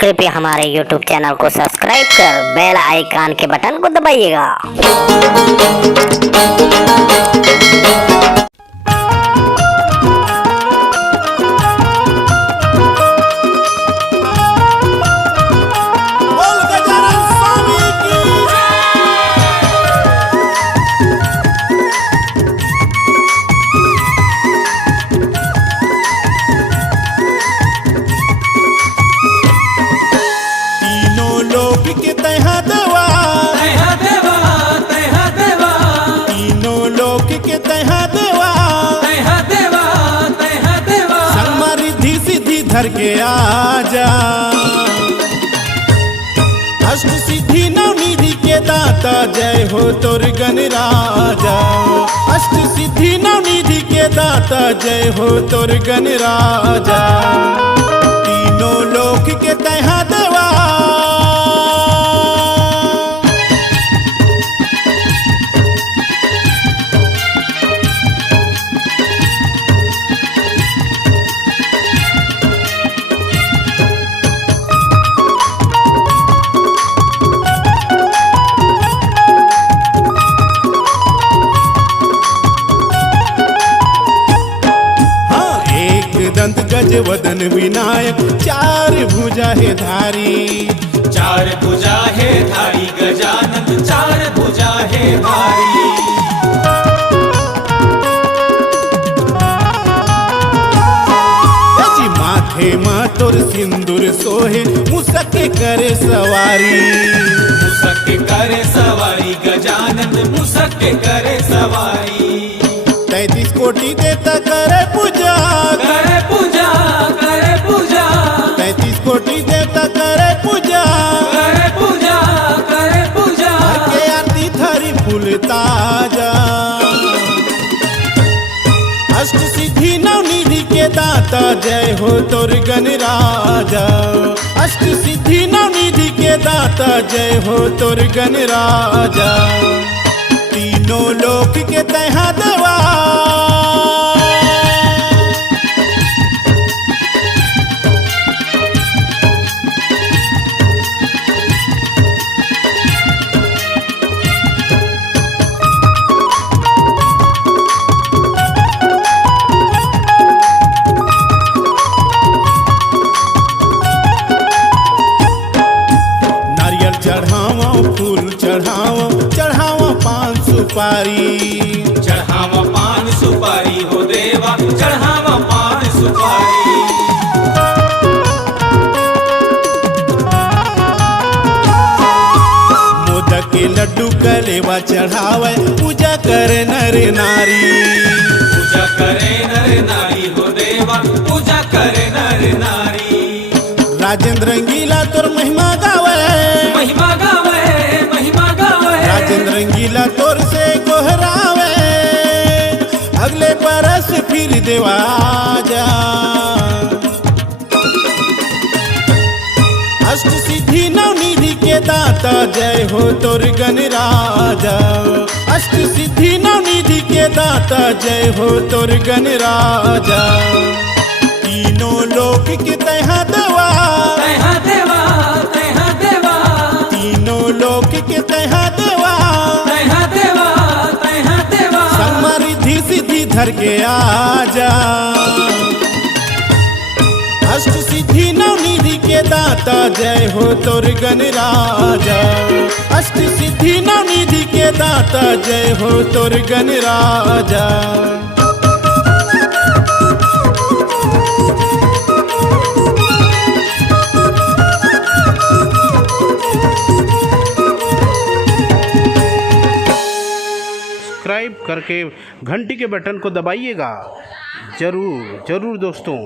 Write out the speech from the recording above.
कृपया हमारे YouTube channel को सब्सक्राइब कर बेल आइकन के बटन को दबाइएगा। धर के आजा अष्ट सिद्धि नवनिधि के दाता जय हो तोर गणराजा। अष्ट सिद्धि नवनिधि के दाता जय हो तोर गणराजा। तीनों लोक के तहा देवा दंत गज वदन विनायक चार भुजा है धारी। चार भुजा है धारी गजानन चार भुजा है धारी। जी माथे मातोर सिंदूर सोहे मुसक करे सवारी। मुसक करे सवारी गजानन मुसक करे सवारी। 33 कोटि देता करे पूजा करे पूजा करे पूजा। 33 कोटि देवता करे पूजा करे पूजा करे पूजा। के आरती थारी फूल ताजा। अष्ट सिद्धि नवनिधि के दाता जय हो तोर गणराजा। अष्ट सिद्धि नवनिधि के दाता जय हो तोर गणराजा। तीनों लोक के तहा देवा चढ़ावा फूल चढ़ावा चढ़ावा पान सुपारी। चढ़ावा पान सुपारी हो देवा चढ़ावा पान सुपारी। मोदक के लड्डू कलेवा चढ़ावे पूजा करे नर नारी। पूजा करे नर नारी हो देवा पूजा करे नर नारी। राजेंद्र रंगीला तोर महिमा गावे महिमा गावे महिमा गावे। राजेंद्र रंगीला तोर से गोहरावे अगले बरस फिर देवा जा। अष्ट सिद्धि नवनिधि के दाता जय हो तोर गणराजा। अष्ट सिद्धि नवनिधि के दाता जय हो तोर गणराजा। तीनों लोक के तहा देवा तहा देवा तहा देवा। तीनों लोक के तहा देवा तहा देवा तहा देवा। समृद्धि सिद्धि धर के आजा। अष्ट सिद्धि नवनिधि के दाता जय हो तोर गणराजा। अष्ट सिद्धि नवनिधि के दाता जय हो तोर गणराजा। सब्सक्राइब करके घंटी के बटन को दबाइएगा। ज़रूर ज़रूर दोस्तों।